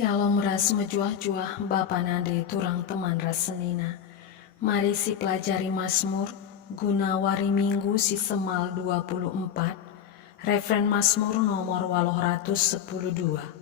Shalom ras mejuah-juah Bapa nade turang teman rasenina. Mari si pelajari Mazmur guna wari Minggu si Semal 24. Referen Mazmur nomor 812.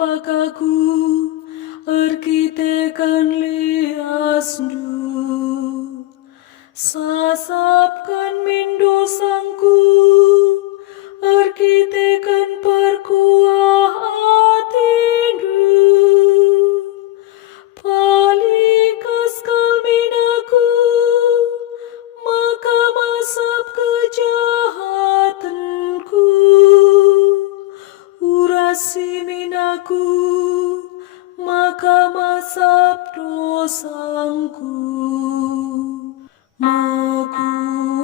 Pakaku erkitekan liasdu sasapkan mindo sangku erkitekan perkuah atindu palikas kalminaku maka masap kejahatanku urasi minaku maka masap dosangku maku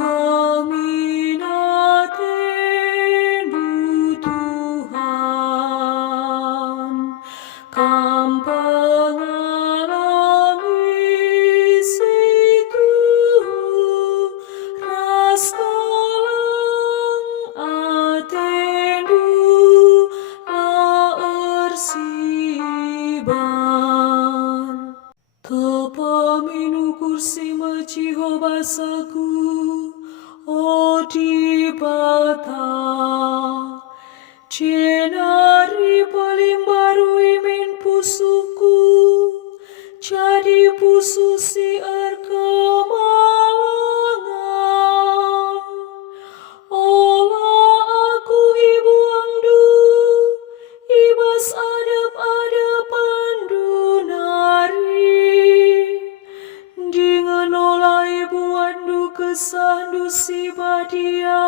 aminatendu Tuhan kam pengalami situ raskalang atendu sibar tepaminu kursi maciho basaku odi bata cenari paling baru imin pusuku jadi pusu si kemalangan olah aku ibu angdu ibas adap-adapan dunari dengan olah ibu andu kesandu si badia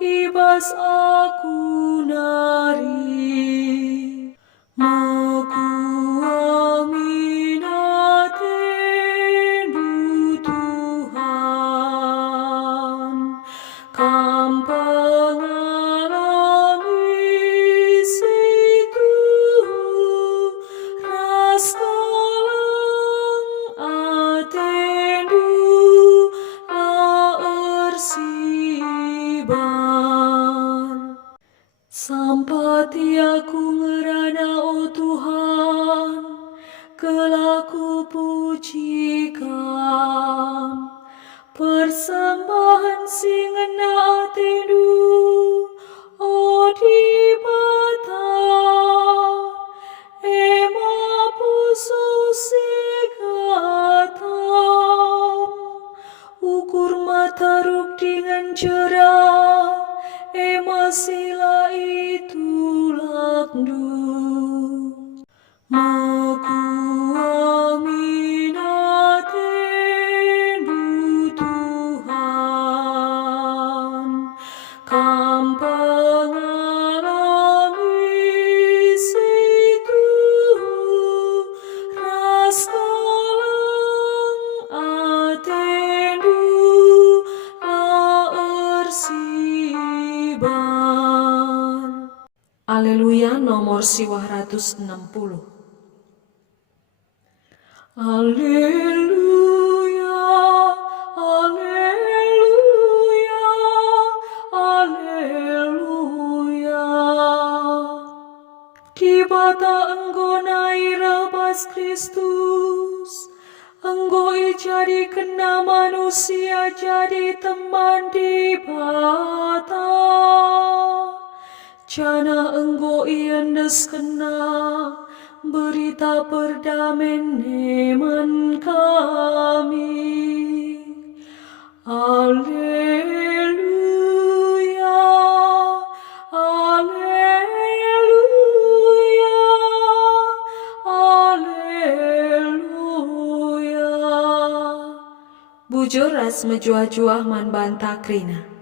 ibas aku nari maku aminatendu Tuhan kam pengalami situ raskalang atendu laer sibar sampati aku ngerana o Tuhan kelaku pujikan persembahan singena atendu odi bata ema pusu sikatam ukur mata ruk dengan cerah ema sila itu lakdu maku aminatendu Tuhan kam pengalami situ raskalang atendu laer sibar. Haleluya nomor siwah 160. Alleluia, alleluia, alleluia. Di bata engkau naik rabas Kristus, engkau jadi kena manusia jadi teman di bata. Jana engkau iendes kena berita perdamaian kami. Alleluia, alleluia, alleluia. Bujur ras menjuah-juah man banta krina.